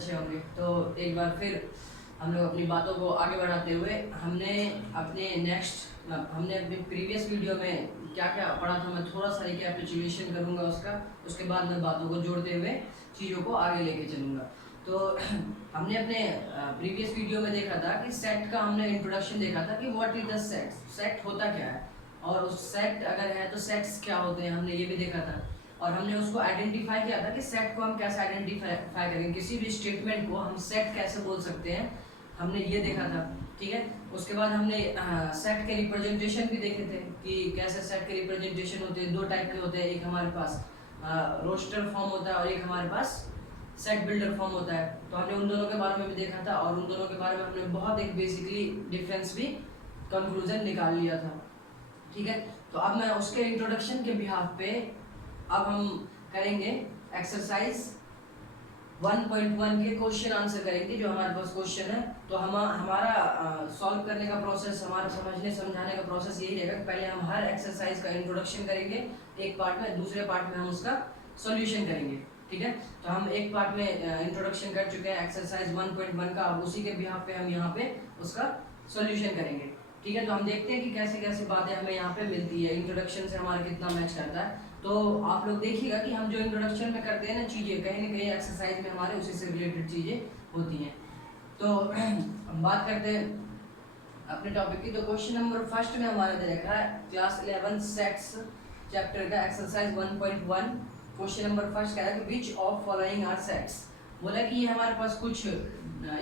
अच्छे होंगे। तो एक बार फिर हम लोग अपनी बातों को आगे बढ़ाते हुए हमने अपनी प्रीवियस वीडियो में क्या क्या पढ़ा था, मैं थोड़ा सा रिकैपिचुलेशन करूँगा उसका, उसके बाद मैं बातों को जोड़ते हुए चीज़ों को आगे लेके चलूँगा। तो हमने अपने प्रीवियस वीडियो में देखा था कि सेट का हमने इंट्रोडक्शन देखा था कि what is the set, set होता क्या है, और उस सेट अगर है तो सेट्स क्या होते हैं, हमने ये भी देखा था। और हमने उसको आइडेंटिफाई किया था कि सेट को हम कैसे आइडेंटिफाई करेंगे, किसी भी स्टेटमेंट को हम सेट कैसे बोल सकते हैं, हमने ये देखा था। ठीक है, उसके बाद हमने सेट के रिप्रेजेंटेशन भी देखे थे कि कैसे सेट के रिप्रेजेंटेशन होते हैं, दो टाइप के होते हैं, एक हमारे पास रोस्टर फॉर्म होता है और एक हमारे पास सेट बिल्डर फॉर्म होता है। तो हमने उन दोनों के बारे में भी देखा था और उन दोनों के बारे में हमने बहुत एक बेसिकली डिफरेंस भी कंक्लूजन निकाल लिया था। ठीक है, तो अब मैं उसके इंट्रोडक्शन के बिहाफ पे अब हम करेंगे एक्सरसाइज 1.1 के क्वेश्चन आंसर करेंगे, जो हमारे पास क्वेश्चन है। तो हमारा सॉल्व करने का प्रोसेस, हमारा समझने समझाने का प्रोसेस यही रहेगा, पहले हम हर एक्सरसाइज का इंट्रोडक्शन करेंगे एक पार्ट में, दूसरे पार्ट में हम उसका सॉल्यूशन करेंगे। ठीक है, तो हम एक पार्ट में इंट्रोडक्शन कर चुके हैं एक्सरसाइज 1.1 का, अब उसी के बिहाफ पे हम यहाँ पे उसका सॉल्यूशन करेंगे। ठीक है, तो हम देखते हैं कि कैसे कैसे बातें हमें यहाँ पे मिलती है, इंट्रोडक्शन से हमारा कितना मैच करता है। तो आप लोग देखिएगा कि हम जो इंट्रोडक्शन में करते हैं ना चीज़ें, कहीं ना कहीं एक्सरसाइज में हमारे उसी से रिलेटेड चीज़ें होती हैं। तो हम बात करते हैं अपने टॉपिक की। तो क्वेश्चन नंबर फर्स्ट में हमारा दे रखा है क्लास 11 सेट्स चैप्टर का एक्सरसाइज 1.1। क्वेश्चन नंबर फर्स्ट कह रहा है कि which of following are sets. बोला कि ये हमारे पास कुछ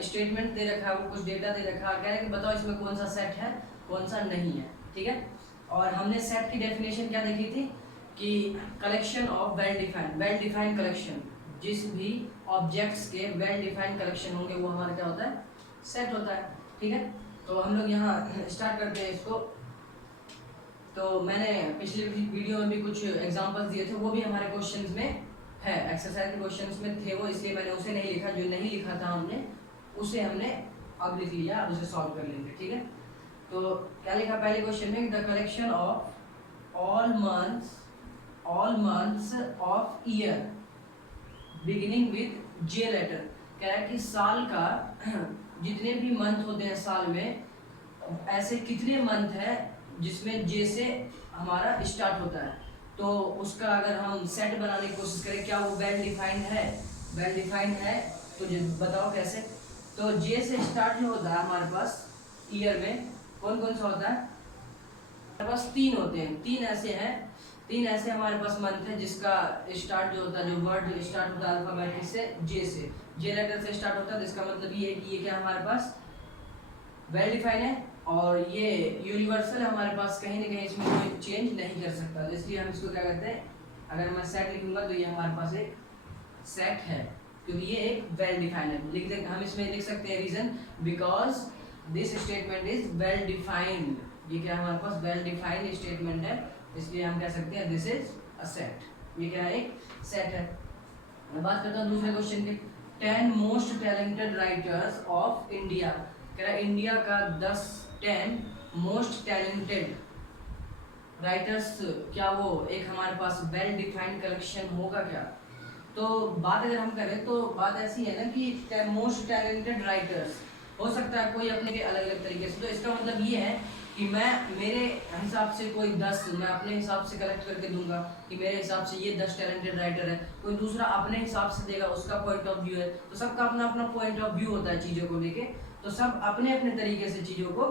स्टेटमेंट दे रखा है, वो कुछ डेटा दे रखा है, कह रहा है कि बताओ इसमें कौन सा सेट है कौन सा नहीं है। ठीक है, और हमने सेट की डेफिनेशन क्या देखी थी कि collection of well defined collection, जिस भी ऑब्जेक्ट्स के वेल डिफाइंड कलेक्शन होंगे वो हमारा क्या होता है, सेट होता है। ठीक है, तो हम लोग यहाँ स्टार्ट करते हैं इसको। तो मैंने पिछले वीडियो में भी कुछ एग्जांपल्स दिए थे, वो भी हमारे क्वेश्चंस में है, एक्सरसाइज के क्वेश्चंस में थे वो, इसलिए मैंने उसे नहीं लिखा, जो नहीं लिखा था हमने उसे हमने अब लिख लिया, अब उसे सॉल्व कर लेंगे। ठीक है, तो क्या लिखा पहले क्वेश्चन में, the collection of all months of year beginning with J letter. कह रहा है कि साल का जितने भी मंथ होते हैं साल में, ऐसे कितने मंथ है जिसमें जे से हमारा स्टार्ट होता है। तो उसका अगर हम सेट बनाने की कोशिश करें, क्या वो वेल डिफाइंड है, वेल डिफाइंड है तो बताओ कैसे। तो जे से स्टार्ट जो होता है हमारे पास ईयर में कौन कौन सा होता है, हमारे पास तीन होते हैं, तीन ऐसे हमारे पास मंथ है जिसका स्टार्ट जो होता है, जो वर्ड स्टार्ट होता है अल्फाबेटिक से, जे लेटर से स्टार्ट होता है। जिसका मतलब ये है कि ये क्या हमारे पास वेल डिफाइंड है और ये यूनिवर्सल है हमारे पास, कहीं ना कहीं इसमें कोई चेंज नहीं कर सकता। इसलिए हम इसको क्या करते हैं, अगर मैं सेट लिखूंगा तो ये हमारे पास एक सेट है, क्योंकि ये एक वेल डिफाइंड है। लिख दे, हम इसमें लिख सकते हैं reason, because this statement is well defined. ये क्या हमारे पास वेल डिफाइंड स्टेटमेंट है, इसलिए हम कह सकते हैं दिस इज अ सेट। ये क्या है, एक सेट है। मैं बात करता हूँ दूसरे क्वेश्चन की। 10 most talented writers of India. कह रहा है इंडिया का 10 मोस्ट टैलेंटेड राइटर्स, क्या वो एक हमारे पास वेल डिफाइंड कलेक्शन होगा क्या। तो बात अगर हम करें तो बात ऐसी है ना कि मोस्ट टैलेंटेड राइटर्स हो सकता है कोई अपने के अलग अलग तरीके से। तो इसका मतलब ये है कि मैं मेरे हिसाब से कोई 10 मैं अपने हिसाब से कलेक्ट करके दूंगा कि मेरे हिसाब से ये 10 टैलेंटेड राइटर है, कोई दूसरा अपने हिसाब से देगा, उसका पॉइंट ऑफ व्यू है। तो सबका अपना अपना पॉइंट ऑफ व्यू होता है चीज़ों को लेके, तो सब अपने अपने तरीके से चीज़ों को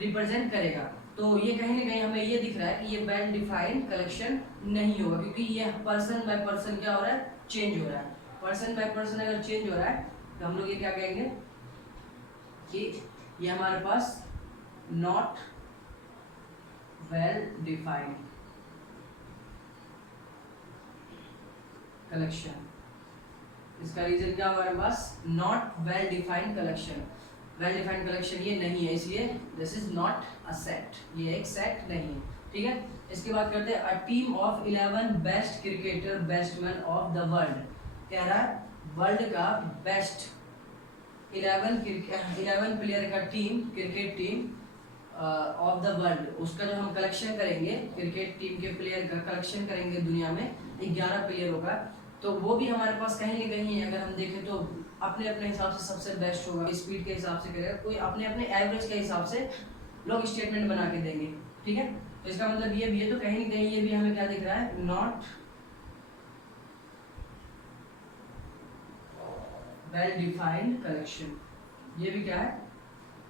रिप्रेजेंट करेगा। तो ये कहीं ना कहीं हमें ये दिख रहा है कि ये वेल डिफाइंड कलेक्शन नहीं होगा, क्योंकि ये पर्सन बाय पर्सन क्या हो रहा है, चेंज हो रहा है। पर्सन बाय पर्सन अगर चेंज हो रहा है तो हम लोग ये क्या कहेंगे कि ये हमारे पास नॉट वेल डिफाइंड कलेक्शन। इसका रीजन क्या हमारे पास, not well defined collection. Well defined collection ये नहीं है, इसलिए this is not a set, ये एक सेट नहीं है। ठीक है, इसके बाद करते हैं a team of 11 best cricketer batsman of the world. कह रहा है वर्ल्ड का बेस्ट 11 प्लेयर का team, cricket team of the world, उसका जो हम कलेक्शन करेंगे, क्रिकेट टीम के प्लेयर का कलेक्शन करेंगे दुनिया में 11 प्लेयरों का, तो वो भी हमारे पास कहीं ना कहीं अगर हम देखें तो अपने अपने हिसाब से सबसे बेस्ट होगा, स्पीड के हिसाब से करेगा, कोई अपने अपने एवरेज के हिसाब से लोग स्टेटमेंट बना के देंगे, ठीक है। तो इसका मतलब ये भी है, तो कहीं ना कहीं ये भी हमें क्या दिख रहा है, नॉट वेल डिफाइंड कलेक्शन। ये भी क्या है,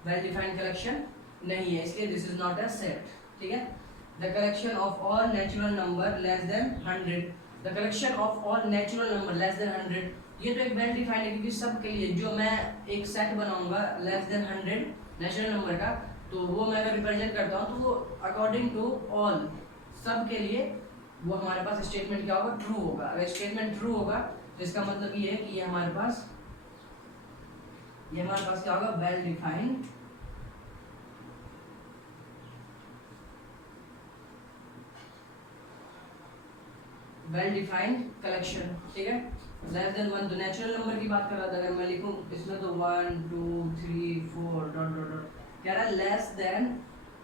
वेल डिफाइंड कलेक्शन नहीं है, इसलिए this is not a set, ठीक है। The collection of all natural number less than 100, the collection of all natural number less than 100, ये तो एक वेल डिफाइंड है, क्योंकि सब के लिए जो मैं एक सेट बनाऊंगा लेस देन 100 नेचुरल नंबर का, तो वो मैं अगर रिप्रेजेंट करता हूँ तो वो अकॉर्डिंग टू ऑल, सब के लिए वो हमारे पास स्टेटमेंट क्या होगा, ट्रू होगा। अगर स्टेटमेंट ट्रू होगा तो इसका मतलब ये है कि ये हमारे पास क्या होगा, वेल डिफाइंड कलेक्शन, ठीक है। लेस देन 1, तो नेचुरल नंबर की बात कर रहा था, अगर मैं लिखूं इसमें तो 1 2 3 4 डॉट डॉट डॉट, कह रहा है लेस देन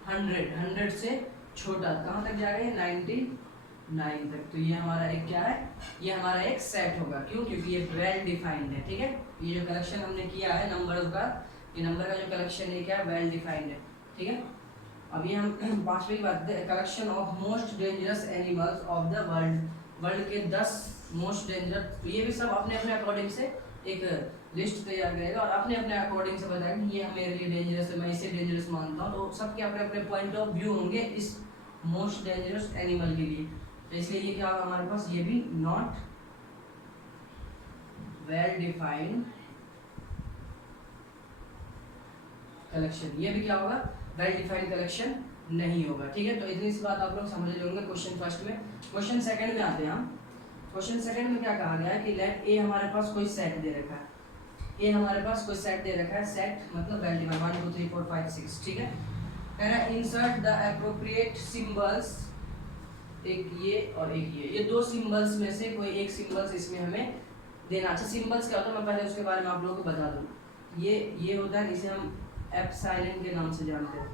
100 से छोटा, कहाँ तक जाएगा, 99 तक। तो ये हमारा एक क्या है, ये हमारा एक सेट होगा, क्यों, क्योंकि ये वेल डिफाइंड है, ठीक है। ये जो कलेक्शन हमने किया है नंबर्स का, ये नंबर का जो कलेक्शन है क्या, वेल डिफाइंड है, ठीक है। अब ये हम पांचवी की बात करते हैं, collection of most dangerous animals of the world के 10 मोस्ट डेंजरस, तो ये भी सब अपने अपने अकॉर्डिंग से एक लिस्ट तैयार करेगा और अपने अपने अकॉर्डिंग से बताएगा कि ये मेरे लिए डेंजरस है, मैं इसे डेंजरस मानता हूँ, तो सबके अपने अपने पॉइंट ऑफ व्यू होंगे इस मोस्ट डेंजरस एनिमल के लिए। तो इसलिए ये क्या होगा हमारे पास, ये भी नॉट वेल डिफाइंड कलेक्शन, ये भी क्या होगा, वेल डिफाइंड कलेक्शन नहीं होगा, ठीक है। तो इतनी सी बात आप लोग समझ लेंगे क्वेश्चन फर्स्ट में। क्वेश्चन सेकंड में आते हैं हम। क्वेश्चन सेकंड में क्या कहा गया है कि लेट ए हमारे पास कोई सेट दे रखा है, ए हमारे पास कोई सेट दे रखा है, सेट मतलब वेल डिफाइंड 1 2 3 4 5 6, ठीक है। कह रहा है इंसर्ट द एप्रोप्रिएट सिंबल्स, एक ये और एक ये दो सिंबल्स में से कोई एक सिंबल्स इसमें हमें देना। अच्छा सिंबल्स क्या होता है मैं पहले उसके बारे में आप लोगों को बता दूं। ये होता है, इसे हम एप्सिलॉन के नाम से जानते हैं,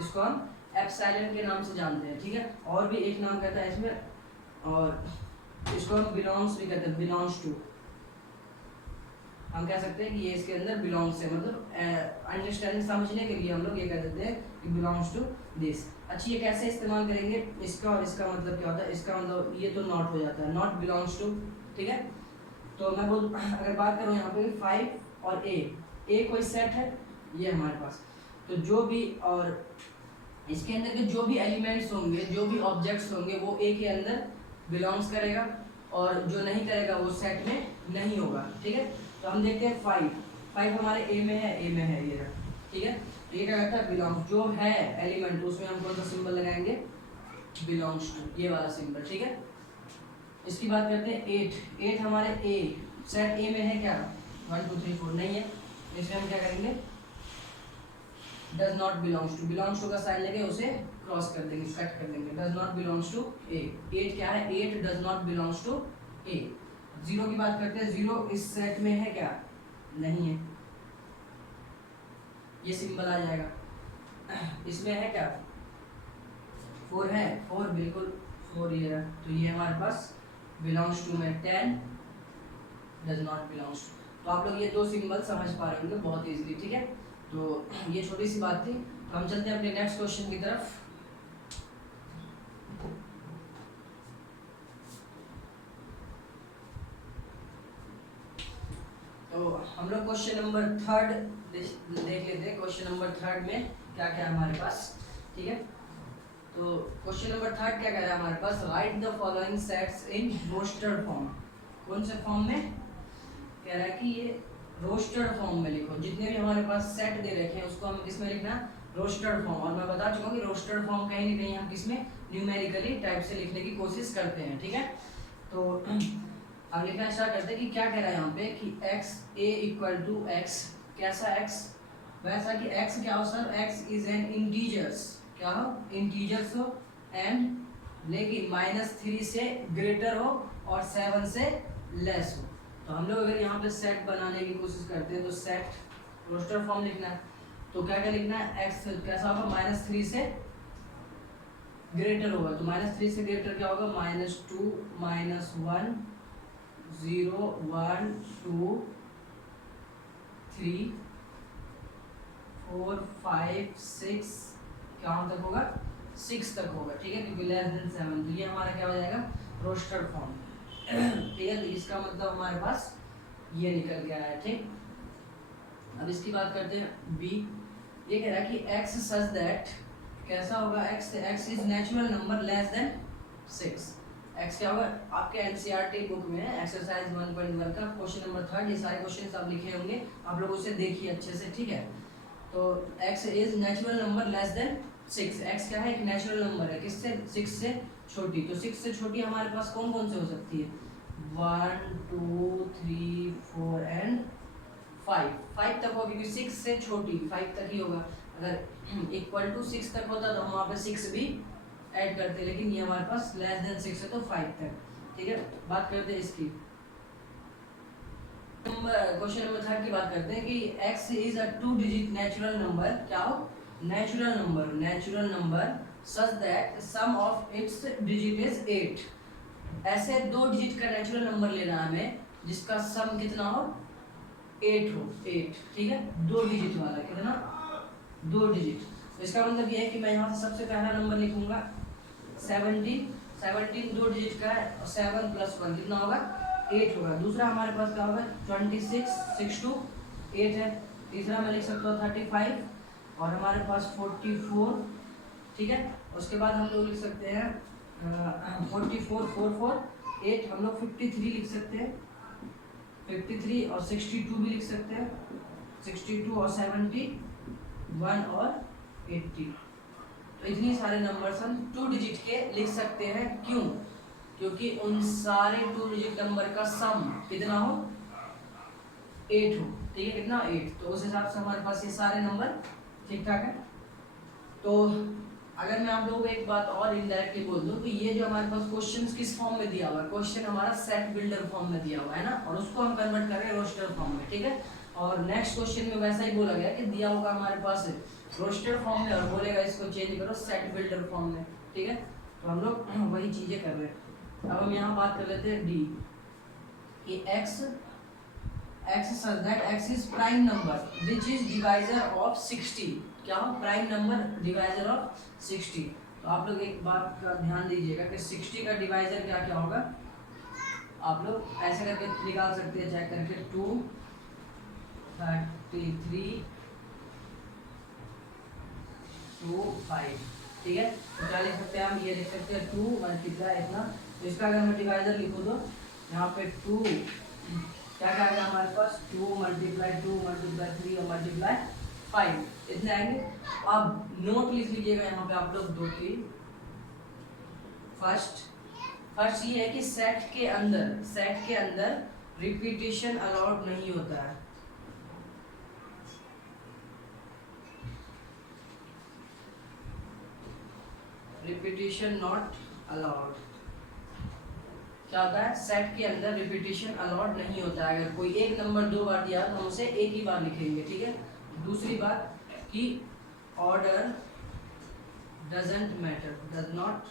इसको हम एप्सिलॉन के नाम से जानते हैं, ठीक है। और भी एक नाम कहता है इसमें, और इसको हम बिलोंग्स भी कहते हैं, बिलोंग्स टू, हम कह सकते हैं कि ये इसके अंदर बिलोंग्स है, मतलब अंडरस्टैंडिंग समझने के लिए हम लोग ये कह देते हैं कि बिलोंग्स टू दिस। अच्छा ये कैसे इस्तेमाल करेंगे, इसका और इसका मतलब क्या होता है, इसका मतलब ये तो नॉट हो जाता है, नॉट बिलोंग्स टू, ठीक है। तो मैं बोल अगर बात करूँ यहाँ पे 5 और ए कोई सेट है ये हमारे पास, तो जो भी और इसके अंदर के जो भी एलिमेंट्स होंगे, जो भी ऑब्जेक्ट्स होंगे वो ए के अंदर बिलोंग्स करेगा, और जो नहीं करेगा वो सेट में नहीं होगा, ठीक है। तो हम देखते हैं 5 हमारे ए में है ये रहा, ठीक है। तो ये क्या कहता है, बिलोंग्स, जो है एलिमेंट उसमें हम कौन सा सिंबल लगाएंगे, बिलोंग्स टू, ये वाला सिंबल, ठीक है। इसकी बात करते हैं 8 हमारे ए सेट ए में है क्या, 1 2 3 4 नहीं है, इसमें हम क्या करेंगे, डज नॉट बिलोंग्स टू का साइन लेके उसे क्रॉस कर देंगे, कट कर देंगे, डज नॉट बिलोंग्स टू ए। 8 क्या है, 8 डज नॉट बिलोंग्स टू ए। 0 की बात करते हैं, 0 इस सेट में है क्या, नहीं है, ये सिंबल आ जाएगा। इसमें है क्या, 4 है, 4 बिल्कुल 4 ये रहा, तो ये हमारे पास बिलोंग्स टू में 10 डज नॉट बिलोंग्स टू। तो आप लोग ये दो सिंबल समझ पा रहे होंगे बहुत इजीली, ठीक है। तो ये छोटी सी बात थी, तो हम चलते हैं अपने नेक्स्ट क्वेश्चन की तरफ। तो हम लोग क्वेश्चन नंबर 3 देख लेते हैं। क्वेश्चन नंबर 3 में क्या क्या है हमारे पास, ठीक है। तो क्वेश्चन नंबर 3 क्या कह रहा है हमारे पास, write the following sets in roster form. कौन से फॉर्म में कह रहा है कि ये रोस्टेड फॉर्म में लिखो, जितने भी हमारे पास सेट दे रखे हैं उसको हम किसमें लिखना, रोस्टेड फॉर्म। और मैं बता चुका हूँ कि रोस्टेड फॉर्म कहीं ना कहीं हम किसमें न्यूमेरिकली टाइप से लिखने की कोशिश करते हैं, ठीक है। तो अब लिखना स्टार्ट करते हैं कि क्या कह रहा है यहाँ पे कि x a equal to x, कैसा x, वैसा कि x क्या हो sir, x is an integers, क्या हो, इंटीजर्स हो, एंड लेकिन -3 से ग्रेटर हो और 7 से लेस हो। तो हम लोग अगर यहाँ पे सेट बनाने की कोशिश करते हैं तो सेट रोस्टर फॉर्म लिखना है, तो क्या क्या लिखना है, x कैसा होगा, -3 से ग्रेटर होगा, तो -3 से ग्रेटर क्या होगा, -2 -1 0 1 2 3 4 5 6 कहाँ तक होगा 6 तक होगा, ठीक है, क्योंकि लेस देन 7, तो ये हमारा क्या हो जाएगा रोस्टेड फॉर्म, ठीक है। तो इसका मतलब हमारे पास ये निकल के आया, ठीक। अब इसकी बात करते हैं बी। ये कह रहा है कि x सच दैट, कैसा होगा x is natural number less than 6। x क्या होगा, आपके एनसीईआरटी बुक में एक्सरसाइज 1.1 का क्वेश्चन नंबर 3, ये सारे क्वेश्चंस आप लिखे होंगे, आप लोग उसे देखिए अच्छे से, ठीक है। तो x is natural number less than 6, x क्या है एक नेचुरल नंबर है, किससे 6 से छोटी, तो 6 से छोटी हमारे पास कौन कौन से हो सकती है 1 2 3 4 एंड 5 तक होगी, क्योंकि 6 से छोटी 5 तक ही होगा। अगर इक्वल टू 6 तक होता तो हम वहाँ पे 6 भी ऐड करते, लेकिन ये हमारे पास लेस देन 6 है तो 5 तक, ठीक है। बात करते हैं इसकी, क्वेश्चन नंबर 3 की बात करते हैं कि x is a 2 digit natural number, क्या हो natural number such that sum of its digit is 8। ऐसे 2 डिजिट का नेचुरल नंबर लेना है हमें जिसका सम कितना हो 8 हो, 8, ठीक है, 2 डिजिट वाला, कितना 2 डिजिट। तो इसका मतलब ये है कि मैं यहाँ से सबसे पहला नंबर लिखूंगा 17 2 डिजिट का है, और 7 + 1 कितना होगा 8 होगा। दूसरा हमारे पास क्या होगा 26 6 2 8 है। तीसरा मैं लिख सकता हूँ 35, और हमारे पास 44, ठीक है। उसके बाद हम लोग लिख सकते हैं 44 4 4 8, हम लोग 53 लिख सकते हैं, 53 और 62 भी लिख सकते हैं, 62 और 71 और 80। तो इतनी सारे नंबर्स हम 2 डिजिट के लिख सकते हैं, क्यों, क्योंकि उन सारे 2 डिजिट नंबर का सम कितना हो 8 हो, ठीक है, कितना 8। तो उस हिसाब से हमारे पास ये सारे नंबर ठीक ठाक है। तो अगर मैं आप लोगों को एक बात और इनडायरेक्टली बोल दूं, तो ये जो हमारे पास क्वेश्चंस किस फॉर्म में दिया हुआ है, क्वेश्चन हमारा सेट बिल्डर फॉर्म में दिया हुआ है ना, और उसको हम कन्वर्ट कर रहे हैं रोस्टर फॉर्म में, ठीक है। और नेक्स्ट क्वेश्चन में वैसा ही बोला गया कि दिया होगा हमारे पास रोस्टर फॉर्म में और बोलेगा इसको चेंज करो सेट बिल्डर फॉर्म में, ठीक है। तो हम लोग वही चीजें कर रहे हैं। अब हम यहाँ बात कर लेते हैं डी कि x such that x is prime number which is divisor of 60, क्या हो प्राइम नंबर डिवाइजर ऑफ 60। तो आप लोग एक बात का ध्यान दीजिएगा कि 60 का डिवाइजर क्या क्या होगा, आप लोग ऐसे करके निकाल सकते हैं चेक करके 2 33 2 5, ठीक है। तो क्या लिख सकते हैं हम, ये लिख सकते हैं 2 मल्टीप्लाई इतना, तो इसका अगर मैं डिवाइजर लिखूँ तो यहाँ पे 2 क्या क्या आएगा हमारे पास 2 × 2 × 3 और × 5 इतने आएंगे। अब नोट लिख लीजिएगा यहाँ पे आप लोग 2 3। फर्स्ट ये है कि सेट के अंदर रिपीटेशन अलाउड नहीं होता है, रिपीटेशन नॉट अलाउड। क्या होता है सेट के अंदर रिपीटेशन अलाउड नहीं होता है, अगर कोई एक नंबर 2 बार दिया तो हम उसे एक ही बार लिखेंगे, ठीक है। दूसरी बात कि order doesn't matter, does not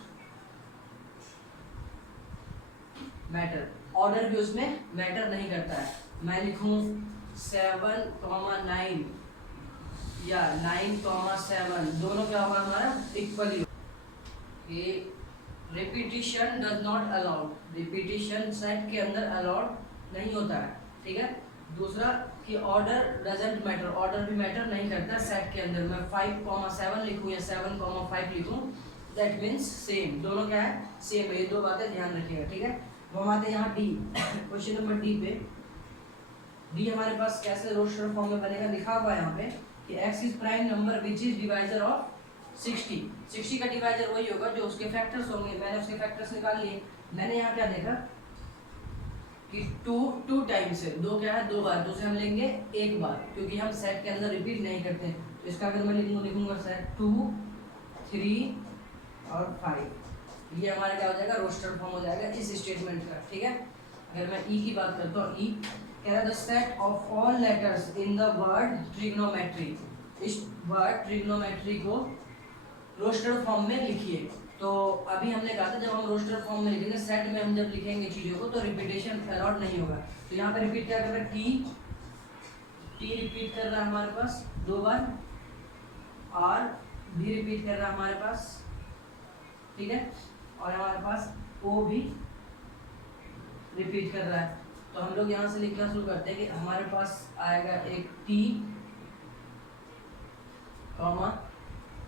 matter, order भी उसमें मैटर नहीं करता है। मैं लिखूं 7, 9 या 9, 7, दोनों क्या होगा हमारा इक्वली। ये repetition does not allowed, repetition set के अंदर अलाउड नहीं होता है, ठीक है। दूसरा कि ऑर्डर डजंट मैटर, ऑर्डर भी मैटर नहीं करता सेट के अंदर। मैं 5, 7 लिखूं या 7, 5 लिखूं, दैट मीन्स सेम, दोनों क्या है सेम है। ये 2 बातें ध्यान रखिएगा, ठीक है। वो हम आते हैं यहाँ डी, क्वेश्चन नंबर डी पे। डी हमारे पास कैसे रोस्टर फॉर्म में बनेगा, लिखा हुआ है यहाँ पे कि x is prime number which is divisor of 60। 60 का डिवाइजर वही होगा जो उसके फैक्टर्स होंगे, मैंने उसके फैक्टर्स निकाल लिए। मैंने यहाँ क्या देखा कि 2 टाइम्स है, 2 क्या है 2 बार, 2 से हम लेंगे एक बार, क्योंकि हम सेट के अंदर रिपीट नहीं करते। तो इसका अगर मैं लिखूंगा सेट 2 3 और 5, ये हमारा क्या हो जाएगा रोस्टर फॉर्म हो जाएगा इस स्टेटमेंट का, ठीक है। अगर मैं ई की बात करता हूँ, ई कह रहा है the set of all letters in the word trigonometry, इस वर्ड ट्रिग्नोमेट्री को रोस्टर फॉर्म में लिखिए। तो अभी हमने कहा था जब हम रोस्टर फॉर्म में लिखेंगे, सेट में हम जब लिखेंगे चीज़ों को तो रिपीटेशन अलाउड नहीं होगा। तो यहाँ पे रिपीट क्या कर रहा है, टी रिपीट कर रहा है हमारे पास 2 बार, आर भी रिपीट कर रहा है हमारे पास, ठीक है, और हमारे पास ओ भी रिपीट कर रहा है। तो हम लोग यहाँ से लिखना शुरू करते हैं कि हमारे पास आएगा एक टी कॉमा,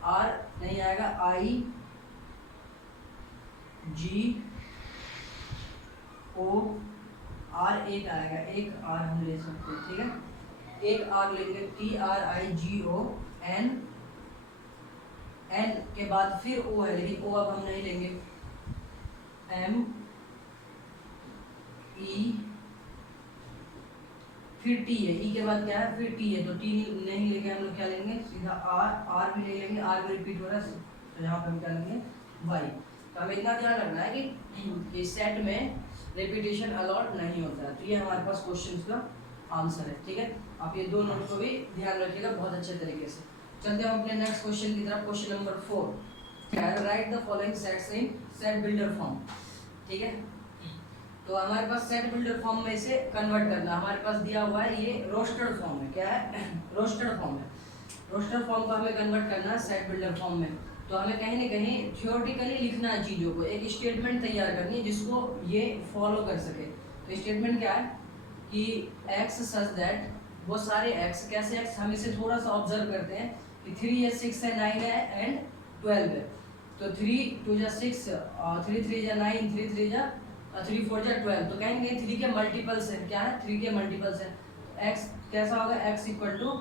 आर नहीं आएगा, आई जी ओ, आर एक आएगा, एक आर हम ले सकते हैं, ठीक है, एक आर लेंगे, T R I G O N, N के बाद फिर ओ है, लेकिन ओ अब हम नहीं लेंगे, एम ई फिर टी है, ई के बाद क्या है, फिर टी है, तो टी नहीं लेंगे हम लोग, क्या लेंगे सीधा आर, आर भी ले लेंगे, आर भी रिपीट हो रहा है, तो यहाँ पे हम क्या लेंगे वाई। तो हमें इतना ध्यान रखना है कि इस सेट में रिपीटेशन अलाउड नहीं होता है। तो ये हमारे पास क्वेश्चन का आंसर है, ठीक है। आप ये 2 नोट को भी ध्यान रखिएगा बहुत अच्छे तरीके से। चलते हैं अपने नेक्स्ट क्वेश्चन की तरफ। Question number 4, right the following sets in set builder form, ठीक है। तो हमारे पास सेट बिल्डर फॉर्म में से कन्वर्ट करना, हमारे पास दिया हुआ है ये रोस्टेड फॉर्म है, क्या है रोस्टेड फॉर्म है। रोस्टेड फॉर्म को हमें कन्वर्ट करना है सेट बिल्डर फॉर्म में। तो हमें कहीं ना कहीं थियोरेटिकली लिखना है चीज़ों को, एक स्टेटमेंट तैयार करनी है जिसको ये फॉलो कर सके। तो स्टेटमेंट क्या है कि x सच दैट, वो सारे x, कैसे x, हम इसे थोड़ा सा ऑब्जर्व करते हैं कि 3 है, 6 है, 9 है एंड 12 है। तो 3 2 जा 6, 3 3 जा 9, 3 3 जा 3 4 जा 12, तो कहेंगे 3 के मल्टीपल्स है, क्या है 3 के मल्टीपल्स है। x कैसा होगा, x equal to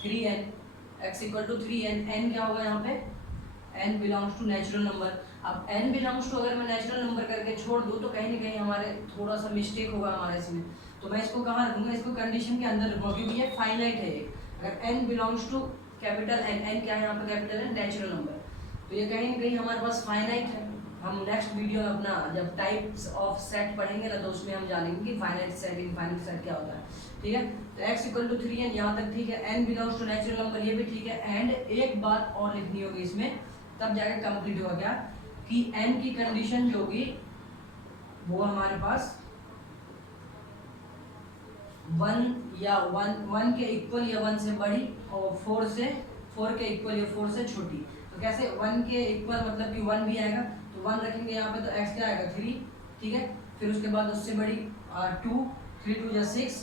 3n, x equal to 3n, n क्या होगा यहाँ पे, n belongs to natural number. अब n बिलोंग्स टू अगर मैं नेचुरल नंबर करके छोड़ दूँ तो कहीं ना कहीं हमारे थोड़ा सा मिस्टेक होगा हमारे इसमें। तो मैं इसको कहाँ रखूँगा, इसको कंडीशन के अंदर रखूँगा क्योंकि ये फाइनाइट है। अगर n belongs to capital n, n क्या है यहाँ पे कैपिटल है, नेचुरल नंबर, तो ये कहीं ना कहीं हमारे पास फाइनाइट है। हम नेक्स्ट वीडियो में अपना जब टाइप्स ऑफ सेट पढ़ेंगे ना तो उसमें हम जानेंगे कि फाइनाइट सेट, इनफाइनाइट सेट क्या होता है, ठीक है। तो x इक्वल टू 3n यहाँ तक ठीक है, n belongs to natural number ये भी ठीक है। एंड एक बात और लिखनी होगी इसमें, तब जाके कंप्लीट होगा क्या, कि n की कंडीशन जो होगी वो हमारे पास 1 या 1 के इक्वल या 1 से बड़ी और 4 के इक्वल या 4 से छोटी। तो कैसे 1 के इक्वल मतलब कि 1 भी आएगा, तो 1 रखेंगे यहाँ पे, तो x क्या आएगा 3, ठीक है। फिर उसके बाद उससे बड़ी 2, 3 2 जा 6,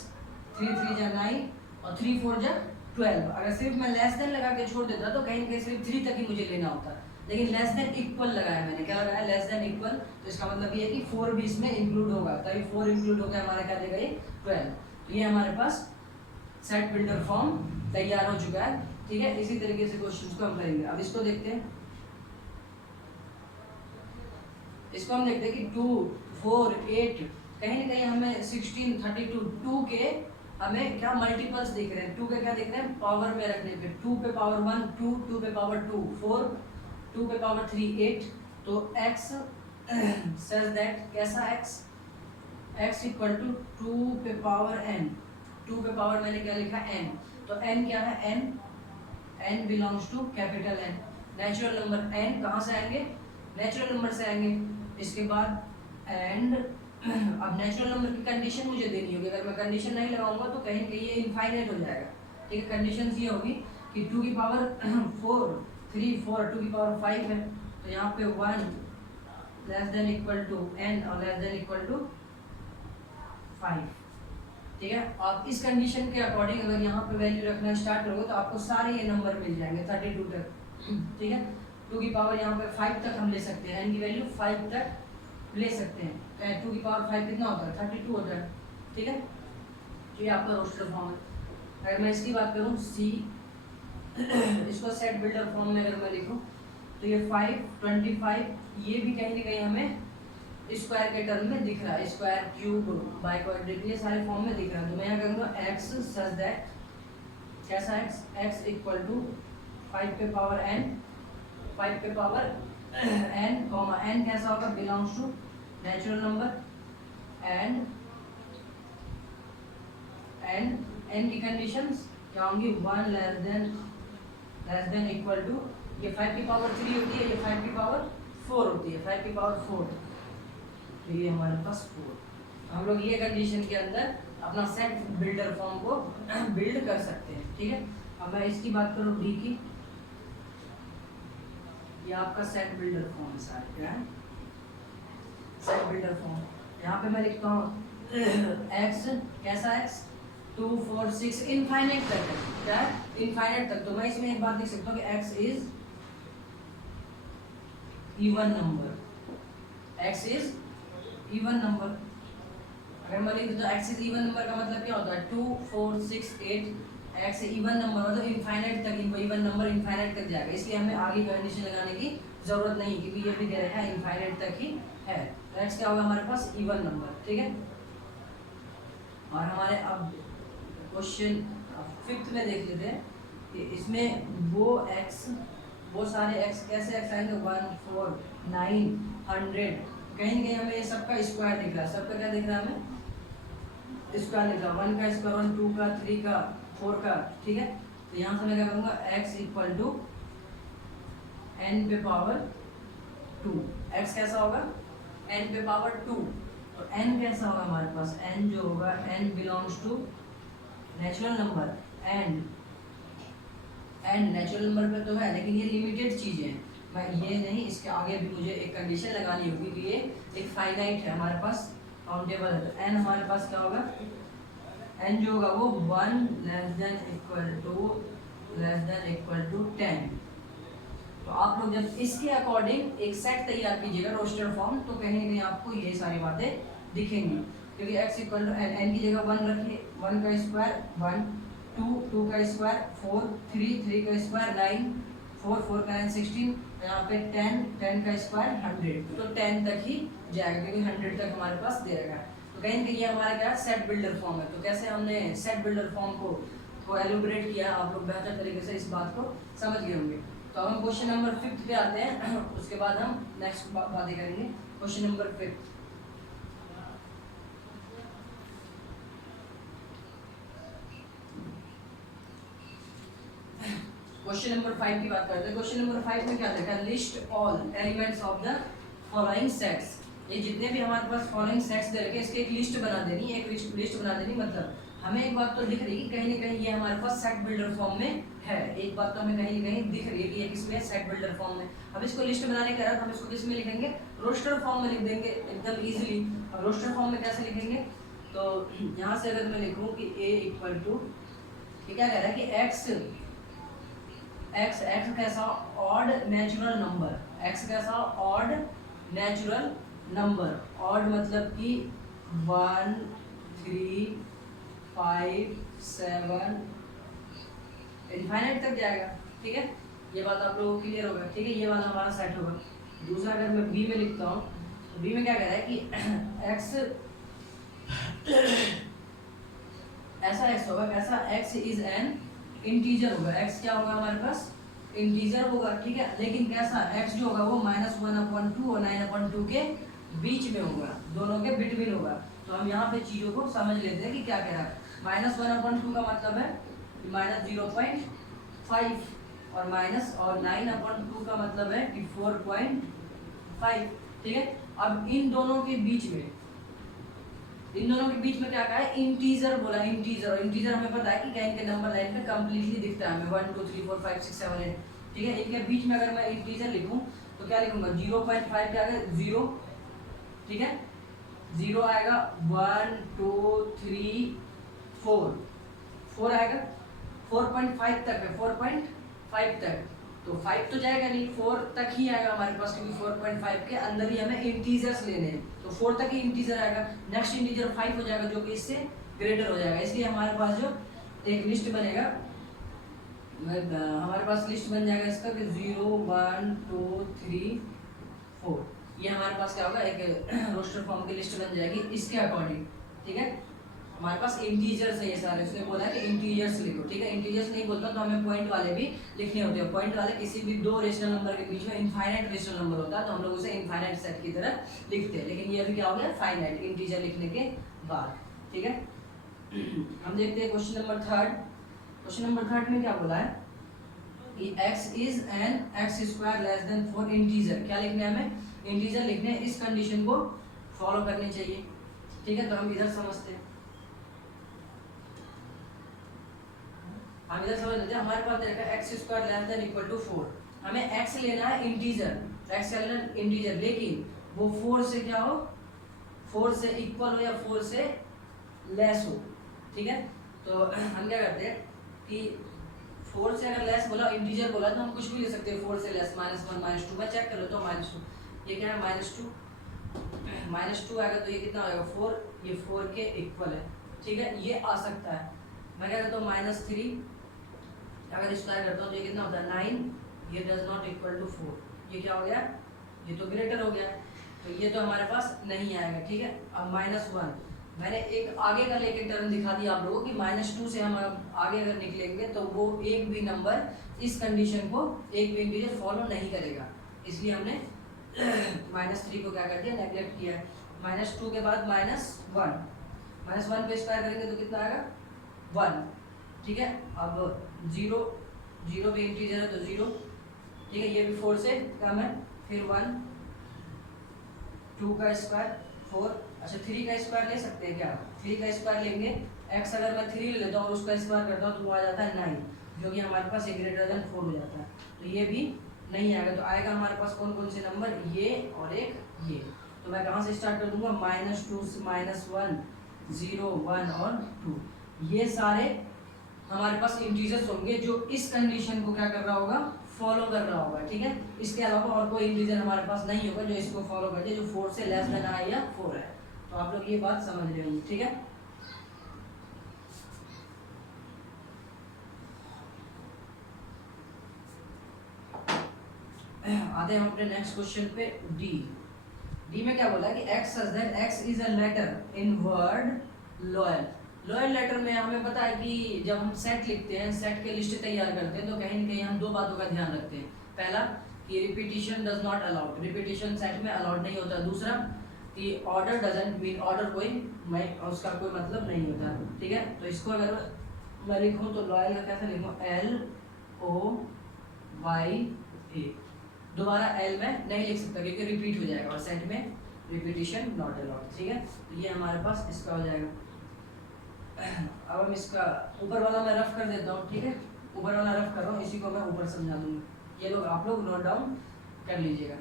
3 3 जा 9 और 3 4 जा 12। अगर सिर्फ मैं लेस देन लगा के छोड़ देता तो कहीं ना कहीं सिर्फ 3 तक ही मुझे लेना होता, लेकिन लेस देन इक्वल लगाया मैंने, क्या लगाया लेस देन इक्वल, तो इसका मतलब ये है कि 4 भी इसमें इंक्लूड होगा, तभी 4 इंक्लूड होकर हमारा क्या देगा ये 12। तो ये हमारे पास सेट बिल्डर फॉर्म तैयार हो चुका है, ठीक है। इसी तरीके से क्वेश्चन को हम करेंगे। अब इसको देखते हैं, इसको हम देखते हैं कि 2 4 8 कहीं ना कहीं हमें 16 32 2 के हमें क्या मल्टीपल्स दिख रहे हैं, 2 के क्या दिख रहे हैं पावर में रखने पे, 2 पे पावर 1 2, 2 पे पावर 2 4, 2 पे पावर 3 8। तो x says that कैसा x इक्वल टू 2 पे पावर n, 2 पे पावर मैंने क्या लिखा n, तो n क्या है n belongs to capital N। Natural number n कहाँ से आएंगे, नेचुरल नंबर से आएंगे। इसके बाद एंड अब नेचुरल नंबर की कंडीशन मुझे देनी होगी, अगर मैं कंडीशन नहीं लगाऊंगा तो कहीं कहीं ये इनफाइनाइट हो जाएगा, ठीक है। कंडीशन ये होगी कि 2 की पावर 4 3 4, 2 की पावर 5 है, तो यहाँ पे 1 less than equal to n और लेस देन इक्वल टू 5, ठीक है। आप इस कंडीशन के अकॉर्डिंग अगर यहाँ पे वैल्यू रखना स्टार्ट करोगे तो आपको सारे ये नंबर मिल जाएंगे 32 तक, ठीक है। 2 की पावर यहाँ पे 5 तक हम ले सकते हैं, n की वैल्यू 5 तक ले सकते हैं, 2 की पावर 5 कितना होता है 32 होता है, ठीक है। तो ये आपका रोस्टर फॉर्म है। अगर मैं इसकी बात करूँ c इसको सेट बिल्डर फॉर्म में अगर मैं लिखूँ तो ये 5 25 ये भी कहीं ना कहीं हमें स्क्वायर के टर्म में दिख रहा है, स्क्वायर क्यूब बाई क्वाड्रेटिक ये सारे फॉर्म में दिख रहा है। तो मैं यहाँ करूँगा x सच दैट कैसा x इक्वल टू 5 पे पावर n, 5 पे पावर n कॉमा n कैसा होगा belongs to natural number and n की कंडीशंस क्या होंगी 1 लेस देन इक्वल टू, ये 5 की पावर 3 होती है, ये 5 की पावर 4 होती है, 5 की पावर 4, तो ये हमारे पास 4। हम लोग ये कंडीशन के अंदर अपना सेट बिल्डर फॉर्म को बिल्ड कर सकते हैं, ठीक है। अब मैं इसकी बात करूँ डी की, ये आपका सेट बिल्डर फॉर्म सारे क्या है, सेट बिल्डर फॉर्म। यहाँ पे मैं लिखता हूँ एक्स, कैसा एक्स, 2 4 6 इनफाइनाइट तक है, क्या है, इनफाइनाइट तक। तो मैं इसमें एक बात लिख सकता हूँ कि x is even number, x is even number. अगर मैं लिख देता हूँ एक्स इज इवन नंबर का मतलब क्या होता है, 2 4 6 8, एक्स इवन नंबर मतलब इनफाइनाइट तक, इनको इवन नंबर इनफाइनाइट तक जाएगा, इसलिए हमें आगे कंडीशन लगाने की जरूरत नहीं, क्योंकि ये भी दे रखा है इनफाइनाइट तक ही है। तो एक्स क्या होगा हमारे पास, इवन नंबर, ठीक है। और हमारे अब क्वेश्चन 5th में देख लेते हैं कि इसमें वो एक्स, वो सारे एक्स कैसे एक्स आएंगे, 1 4 9 100, कहीं ना कहीं हमें सबका स्क्वायर दिख रहा है, सबका क्या दिख रहा है, हमें स्क्वायर दिख रहा है, 1 का स्क्वायर 1, 2 का, 3 का, 4 का, ठीक है। तो यहाँ से मैं क्या करूँगा, x इक्वल टू n पे पावर 2, x कैसा होगा, n पे पावर 2, तो n कैसा होगा हमारे पास, n जो होगा, n belongs to natural number, and natural number पे तो है, लेकिन ये लिमिटेड चीज़ें हैं, मैं ये नहीं, इसके आगे भी मुझे एक कंडीशन लगानी होगी कि ये एक फाइनाइट है हमारे पास, काउंटेबल है। तो n हमारे पास क्या होगा, n जो होगा वो 1 लेस देन इक्वल टू 10। तो आप लोग जब इसके अकॉर्डिंग एक सेट तैयार कीजिएगा रोस्टर फॉर्म, तो कहीं ना कहीं आपको ये सारी बातें दिखेंगी, क्योंकि x इक्वल टू n की जगह 1 रखिए, 1 का स्क्वायर 1, 2 का स्क्वायर 4, 3 का स्क्वायर 9, 4 का 9 16, यहाँ पे 10 का स्क्वायर 100, तो 10 तक ही जाएगा, क्योंकि 100 तक हमारे पास दे रखा है। तो कहीं ना कहीं ये हमारा क्या सेट बिल्डर फॉर्म है। तो कैसे हमने सेट बिल्डर फॉर्म को एलिब्रेट किया, आप लोग बेहतर तरीके से इस बात को समझ गए होंगे। तो अब हम क्वेश्चन नंबर 5 पे आते हैं, उसके बाद हम नेक्स्ट बातें करेंगे। क्वेश्चन नंबर 5, क्वेश्चन नंबर 5 की बात करते हैं। क्वेश्चन नंबर 5 में क्या देखा, list all elements of the following sets. ये जितने भी हमारे पास फॉलोइंग सेट्स दे रखे, इसके एक लिस्ट बना देनी, एक लिस्ट बना देनी। मतलब हमें एक बात तो दिख रही है कि कहीं ना कहीं ये हमारे पास सेट बिल्डर फॉर्म में है, एक बात तो हमें कहीं ना कहीं दिख रही है कि ये किसमें सेट बिल्डर फॉर्म में। अब इसको लिस्ट बनाने के बाद हम इसको किस में लिखेंगे, रोस्टर फॉर्म में लिख देंगे एकदम इजीली। अब रोस्टर फॉर्म में कैसे लिखेंगे, तो यहाँ से अगर मैं लिखूँ कि a इक्वल टू, क्या कह रहा है कि x कैसा ऑड नेचुरल नंबर, x कैसा ऑड नेचुरल नंबर, ऑड मतलब कि 1 3 5 7 इनफाइनाइट तक जाएगा, ठीक है। ये बात आप लोगों को क्लियर होगा, ठीक है। ये वाला हमारा सेट होगा। दूसरा अगर मैं b में लिखता हूँ, तो b में क्या कह रहा है कि x ऐसा x होगा, कैसा, x इज एन इंटीजर होगा, x क्या होगा हमारे पास, इंटीजर होगा, ठीक है। लेकिन कैसा, x जो होगा वो -1/2 और 9/2 के बीच में होगा, दोनों के बिटवीन होगा। तो हम यहाँ पे चीज़ों को समझ लेते हैं कि क्या कह रहा है। -1/2 का मतलब है -0.5 और -9/2 का मतलब है कि 4.5, ठीक है। अब इन दोनों के बीच में क्या कहा है, इंटीजर बोला, इंटीजर। और इंटीजर हमें पता है कि कहीं के नंबर लाइन पे कंप्लीटली दिखता है हमें, 1 2 3 4 5 6 7 8, ठीक है। इनके बीच में अगर मैं इंटीजर लिखूं तो क्या लिखूंगा, 0.5 के आगे 0, ठीक है, 0 आएगा, 1 2 3 4 आएगा, 4.5 तक है, 4.5 तक, तो 5 तो जाएगा नहीं, 4 तक ही आएगा हमारे पास, क्योंकि 4.5 के अंदर ही हमें इंटीजर्स लेने हैं, तो 4 तक ही इंटीजर आएगा। नेक्स्ट इंटीजर 5 हो जाएगा, जो कि इससे ग्रेटर हो जाएगा। इसलिए हमारे पास जो एक लिस्ट बनेगा, हमारे पास लिस्ट बन जाएगा इसका कि 0 1 2 3 4, ये हमारे पास क्या होगा, एक रोस्टर फॉर्म की लिस्ट बन जाएगी इसके अकॉर्डिंग, ठीक है। हमारे पास इंटीजर्स है ये सारे, उसने बोला है कि इंटीजर्स लिखो, ठीक है। इंटीजर्स नहीं बोलता तो हमें पॉइंट वाले भी लिखने होते हैं। पॉइंट वाले किसी भी दो रेशनल नंबर के बीच में इनफाइनाइट रेशनल नंबर होता है, तो हम लोग उसे इनफाइनाइट सेट की तरह लिखते हैं। लेकिन ये अभी क्या हो गया, फाइनाइट, इंटीजर लिखने के बाद, ठीक है। हम देखते हैं क्वेश्चन नंबर 3। क्वेश्चन नंबर 3 में क्या बोला है, कि x is N x square less then 4 integer. क्या लिखना है हमें? इंटीजर लिखने हैं। इस कंडीशन को फॉलो करनी चाहिए, ठीक है। तो हम इधर समझते हैं, हम इधर समझ लेते हैं। हमारे पास देखा x square less than equal to 4, हमें x लेना है इंटीजर, x का लेना इंटीजर, लेकिन वो 4 से क्या हो, 4 से इक्वल हो या 4 से लेस हो, ठीक है। तो हम क्या करते हैं कि 4 से अगर लेस बोला, इंटीजर बोला, तो हम कुछ भी ले सकते हैं 4 से लेस, -1 -2। मैं चेक कर लेता हूँ -2, ये क्या है -2, -2 आएगा तो ये कितना हो जाएगा 4, ये 4 के इक्वल है, ठीक है। ये आ सकता है। मैं क्या करता हूँ -3 अगर स्क्वायर करता हूँ तो ये कितना होता है 9, ये डज नॉट इक्वल टू 4, ये क्या हो गया, ये तो ग्रेटर हो गया, तो ये तो हमारे पास नहीं आएगा, ठीक है। अब -1 मैंने एक आगे का लेके टर्म दिखा दिया आप लोगों की, -2 से हम आगे अगर निकलेंगे तो वो एक भी नंबर इस कंडीशन को, एक भी इंटीजर फॉलो नहीं करेगा, इसलिए हमने -3 को क्या कर दिया, नेग्लेक्ट किया। -2 के बाद -1, -1 पे स्क्वायर करेंगे तो कितना आएगा 1, ठीक है। अब 0 पे इंटीजर है तो 0, ठीक है। ये भी 4 से कम है, फिर 1, 2 का स्क्वायर 4, अच्छा 3 का स्क्वायर ले सकते हैं क्या, 3 का स्क्वायर लेंगे, x अगर मैं 3 लेता हूँ उसका स्क्वायर करता हूँ तो वो आ जाता है 9, जो कि हमारे पास एक ग्रेटर देन 4 हो जाता है, तो ये भी नहीं आएगा। तो आएगा हमारे पास कौन कौन से नंबर, ये और एक ये। तो मैं कहाँ से स्टार्ट कर दूंगा, -2 से -1, 0, 1 और 2, ये सारे हमारे पास इंटीजर्स होंगे जो इस कंडीशन को क्या कर रहा होगा, फॉलो कर रहा होगा, ठीक है। इसके अलावा और कोई इंटीजर हमारे पास नहीं होगा जो इसको फॉलो कर दे, जो 4 से लेस देन है या 4 है। तो आप लोग ये बात समझ रहे होंगे, ठीक है। आते हैं हम अपने नेक्स्ट क्वेश्चन पे, डी में क्या बोला कि x such that x is a letter in word loyal. Loyal letter में हमें पता है कि जब हम सेट लिखते हैं, सेट के लिस्ट तैयार करते हैं, तो कहीं ना कहीं हम दो बातों का ध्यान रखते हैं। पहला कि repetition does not allowed, repetition set में अलाउड नहीं होता। दूसरा कि ऑर्डर डजंट मीन, ऑर्डर कोई उसका कोई मतलब नहीं होता, ठीक है। तो इसको अगर मैं लिखूँ तो लॉयल का कैसे लिखूँ, LOYA, दोबारा एल में नहीं लिख सकता क्योंकि रिपीट हो जाएगा, और सेट में रिपीटिशन नॉट अलाउड, ठीक है। तो ये हमारे पास इसका हो जाएगा। अब हम इसका ऊपर वाला मैं रफ कर देता हूँ, ठीक है। ऊपर वाला रफ कर रहा हूँ, इसी को मैं ऊपर समझा दूंगा, ये लोग आप लोग नोट डाउन कर लीजिएगा।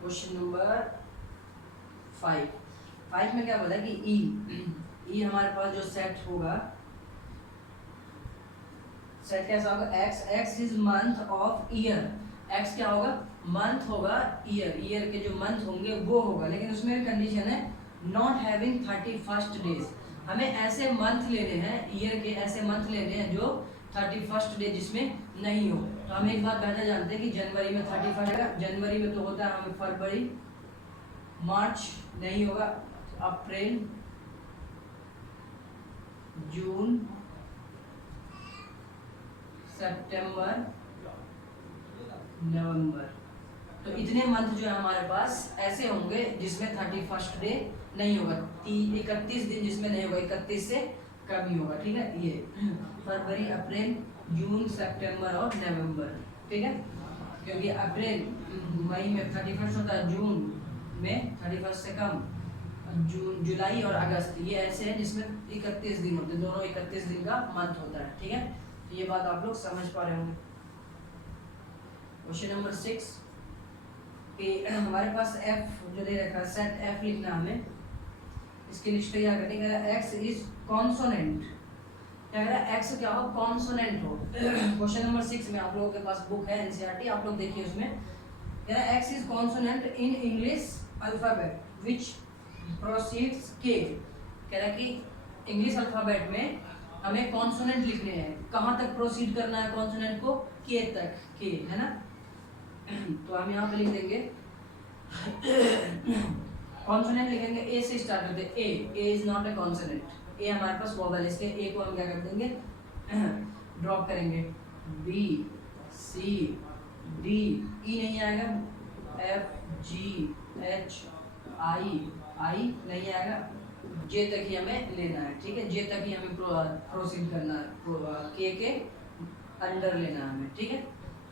क्वेश्चन नंबर 5 में क्या बोला कि ई हमारे पास जो सेट होगा, सेट कैसा होगा, x is month of year, x क्या होगा, मंथ होगा, ईयर के जो मंथ होंगे वो होगा, लेकिन उसमें भी कंडीशन है नॉट हैविंग 31 डेज। हमें ऐसे मंथ लेने हैं, ईयर के ऐसे मंथ लेने हैं जो 31 डे जिसमें नहीं हो। तो हम एक बात बेहतर जानते हैं कि जनवरी में 31 है, जनवरी में तो होता है हमें फरवरी, मार्च नहीं होगा, अप्रैल, जून, सितंबर, नवंबर। तो इतने मंथ जो है हमारे पास ऐसे होंगे जिसमें 31 डे नहीं होगा, 31 दिन जिसमें नहीं होगा, 31 से कम ही होगा, ठीक है। ये फरवरी, अप्रैल, जून, सितंबर और नवंबर, ठीक है। क्योंकि अप्रैल मई में 31 होता है, जून में 31 से कम, जून, जुलाई और अगस्त ये ऐसे हैं जिसमें 31 दिन होते हैं, दोनों 31 दिन का मंथ होता है, ठीक है। तो ये बात आप लोग समझ पा रहे होंगे। क्वेश्चन नंबर 6 कि हमारे पास f जो दे रखा है, सेट f लिखना हमें, इसकी लिस्ट तैयार करनी है। x इज कॉन्सोनेंट, क्या कह रहा है, x क्या हो, कॉन्सोनेंट हो। क्वेश्चन नंबर 6 में आप लोगों के पास बुक है एनसीईआरटी, आप लोग देखिए, उसमें कह रहा है x is consonant in English alphabet which proceeds के। कह रहा है कि इंग्लिश अल्फाबेट में हमें कॉन्सोनेंट लिखने हैं, कहाँ तक प्रोसीड करना है कॉन्सोनेंट को, के तक, के है ना। तो हम यहाँ पे लिख देंगे कॉन्सोनेंट लिखेंगे, ए से स्टार्ट करते हैं, ए इज नॉट ए कॉन्सोनेंट, ए हमारे पास वोवेल, इसके ए को हम क्या कर देंगे, ड्रॉप करेंगे, बी, सी, डी, ई नहीं आएगा, एफ, जी, एच, आई नहीं आएगा, जे तक ही हमें लेना है, ठीक है, जे तक ही हमें प्रोसीड करना है, के अंडर लेना है हमें, ठीक है।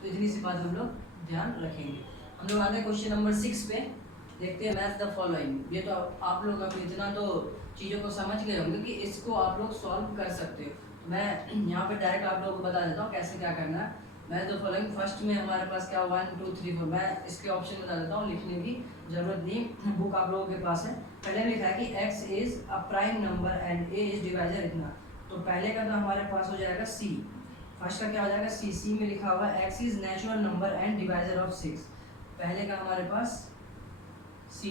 तो इतनी सी बात हम लोग ध्यान रखेंगे। हम लोग आते हैं क्वेश्चन नंबर 6 पे, देखते हैं मैथ द फॉलोइंग। ये तो आप लोग अब इतना तो चीज़ों को समझ गए होंगे कि इसको आप लोग सॉल्व कर सकते हो। मैं यहाँ पे डायरेक्ट आप लोगों को बता देता हूँ कैसे क्या करना है। मैथ द फॉलोइंग फर्स्ट में हमारे पास क्या 1 2 3 4, मैं इसके ऑप्शन बता देता हूँ, लिखने की जरूरत नहीं, बुक आप लोगों के पास है। पहले लिखा है कि x is a prime number and a is divisor इतना, तो पहले का तो हमारे पास हो जाएगा c, फर्स्ट का क्या हो जाएगा c में लिखा हुआ है x is natural number and divisor of 6, पहले का हमारे पास c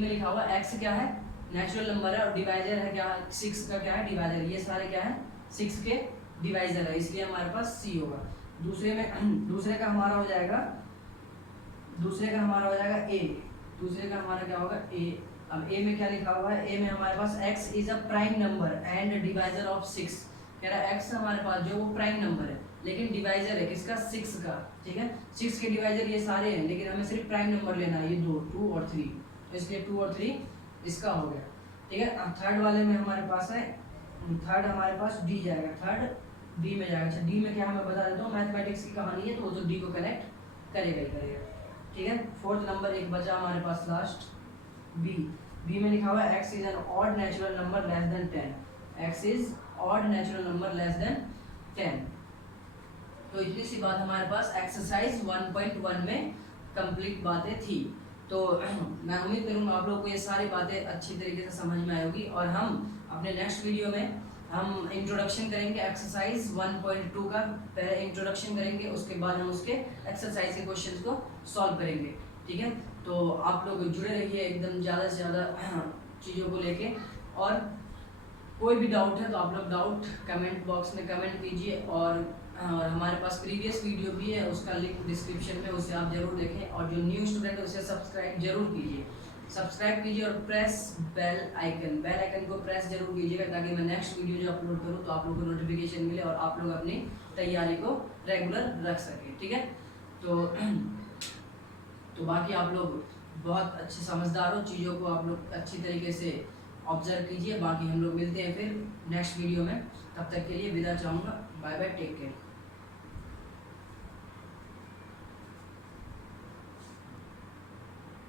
में लिखा हुआ x क्या है नेचुरल नंबर है और डिवाइजर है क्या 6 का क्या है डिवाइजर, ये सारे क्या है 6 के डिवाइजर है, इसलिए हमारे पास c होगा। दूसरे का हमारा हो जाएगा a, दूसरे का हमारा क्या होगा a। अब a में क्या लिखा हुआ है, a में हमारे पास x is a prime number and divisor of 6, कह रहा है x हमारे पास जो वो प्राइम नंबर है लेकिन डिवाइजर है किसका 6 का, ठीक है। 6 के डिवाइजर ये सारे हैं लेकिन हमें सिर्फ प्राइम नंबर लेना है, ये 2 और 3, इसलिए 2 और 3 इसका हो गया, ठीक है। अब थर्ड वाले में हमारे पास है, थर्ड हमारे पास d जाएगा, थर्ड d में जाएगा। अच्छा d में क्या मैं बता देता हूँ, मैथमेटिक्स की कहानी है तो वो तो d को कनेक्ट करेगा ही करेगा, ठीक है। फोर्थ नंबर एक बचा हमारे पास लास्ट b में लिखा हुआ है x is N odd natural number less than 10, x is odd natural number less than 10। तो इतनी सी बात हमारे पास एक्सरसाइज 1.1 में कंप्लीट बातें थी। तो मैं उम्मीद करूँगा आप लोगों को ये सारी बातें अच्छी तरीके से समझ में आएगी और हम अपने नेक्स्ट वीडियो में हम इंट्रोडक्शन करेंगे एक्सरसाइज 1.2 का, पहले इंट्रोडक्शन करेंगे उसके बाद हम उसके एक्सरसाइज के क्वेश्चंस को सॉल्व करेंगे, ठीक है। तो आप लोग जुड़े रहिए एकदम ज़्यादा से ज़्यादा चीज़ों को लेके, और कोई भी डाउट है तो आप लोग डाउट कमेंट बॉक्स में कमेंट कीजिए, और हमारे पास प्रीवियस वीडियो भी है उसका लिंक डिस्क्रिप्शन में, उसे आप जरूर देखें, और जो न्यू स्टूडेंट है उसे सब्सक्राइब जरूर कीजिए और प्रेस बेल आइकन को प्रेस जरूर कीजिएगा ताकि मैं नेक्स्ट वीडियो जो अपलोड करूं तो आप लोगों को नोटिफिकेशन मिले और आप लोग अपनी तैयारी को रेगुलर रख सकें, ठीक है। तो बाकी आप लोग बहुत अच्छे समझदार हो, चीज़ों को आप लोग अच्छी तरीके से ऑब्जर्व कीजिए। बाकी हम लोग मिलते हैं फिर नेक्स्ट वीडियो में, तब तक के लिए विदा चाहूँगा, बाय बाय, टेक केयर।